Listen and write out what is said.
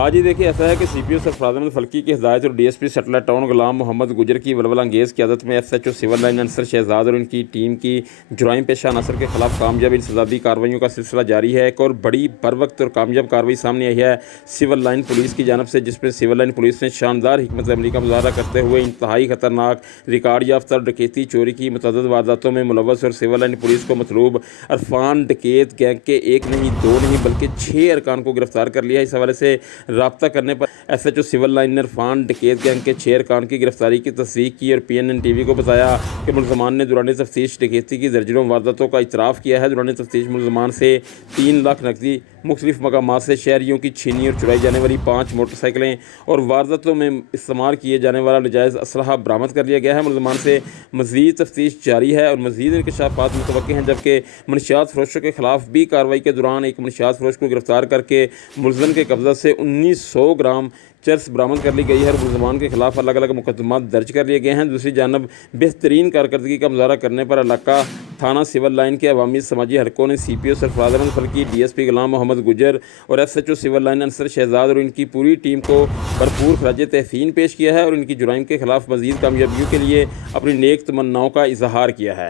آج ہی دیکھیے ایسا ہے کہ سی پی او سرفراز احمد فلکی کی ہدایت اور D S P satellite town Ghulam Muhammad Gujjar کی ولولہ انگیز قیادت میں S H O civil line Ansar Shahzad اور ان کی ٹیم کی جرائم پیشہ عناصر کے خلاف کامیاب انسدادی کارروائیوں کا سلسلہ جاری ہے۔ ایک اور بڑی بروقت اور کامیاب کارروائی سامنے آئی ہے سول لائن پولیس کی جانب سے، جس میں سول لائن پولیس نے شاندار حکمت عملی کا مظاہرہ کرتے ہوئے انتہائی خطرناک ریکارڈ یافتہ ڈکیتی چوری کی متعدد وارداتوں میں ملوث اور سول لائن پولیس کو مطلوب عرفان ڈکیت گینگ کے ایک نہیں دو نہیں بلکہ 6 ارکان کو گرفتار کر لیا۔ اس حوالے سے رابطہ کرنے پر S H O civil line نے عرفان ڈکیت گینگ کے 6 ارکان کی گرفتاری کی تصدیق کی اور پی این این ٹی وی کو بتایا کہ ملزمان نے دوران تفتیش ڈکیتی کی درجنوں وارداتوں کا اعتراف کیا ہے۔ دوران تفتیش ملزمان سے 3 لاکھ نقدی، مختلف مقامات سے شہریوں کی چھینی اور چرائی جانے والی 5 موٹر سائیکلیں اور وارداتوں میں استعمال کیے جانے والا ناجائز اسلحہ برآمد کر لیا گیا ہے۔ ملزمان سے مزید تفتیش جاری ہے اور مزید انکشافات متوقع ہیں، جبکہ منشیات فروشوں کے خلاف بھی کارروائی کے دوران ایک منشیات فروش کو گرفتار کر کے ملزم کے قبضہ سے 1900 گرام چرس برآمد کر لی گئی ہے اور ملزمان کے خلاف الگ الگ مقدمات درج کر لیے گئے ہیں۔ دوسری جانب بہترین کارکردگی کا مظاہرہ کرنے پر علاقہ تھانہ سول لائن کے عوامی سماجی حلقوں نے C P O Sarfraz Ahmed Falki, D S P Ghulam Muhammad Gujjar اور S H O civil line Ansar Shahzad اور ان کی پوری ٹیم کو بھرپور خراج تحسین پیش کیا ہے اور ان کی جرائم کے خلاف مزید کامیابیوں کے لیے اپنی نیک تمناؤں کا اظہار کیا ہے۔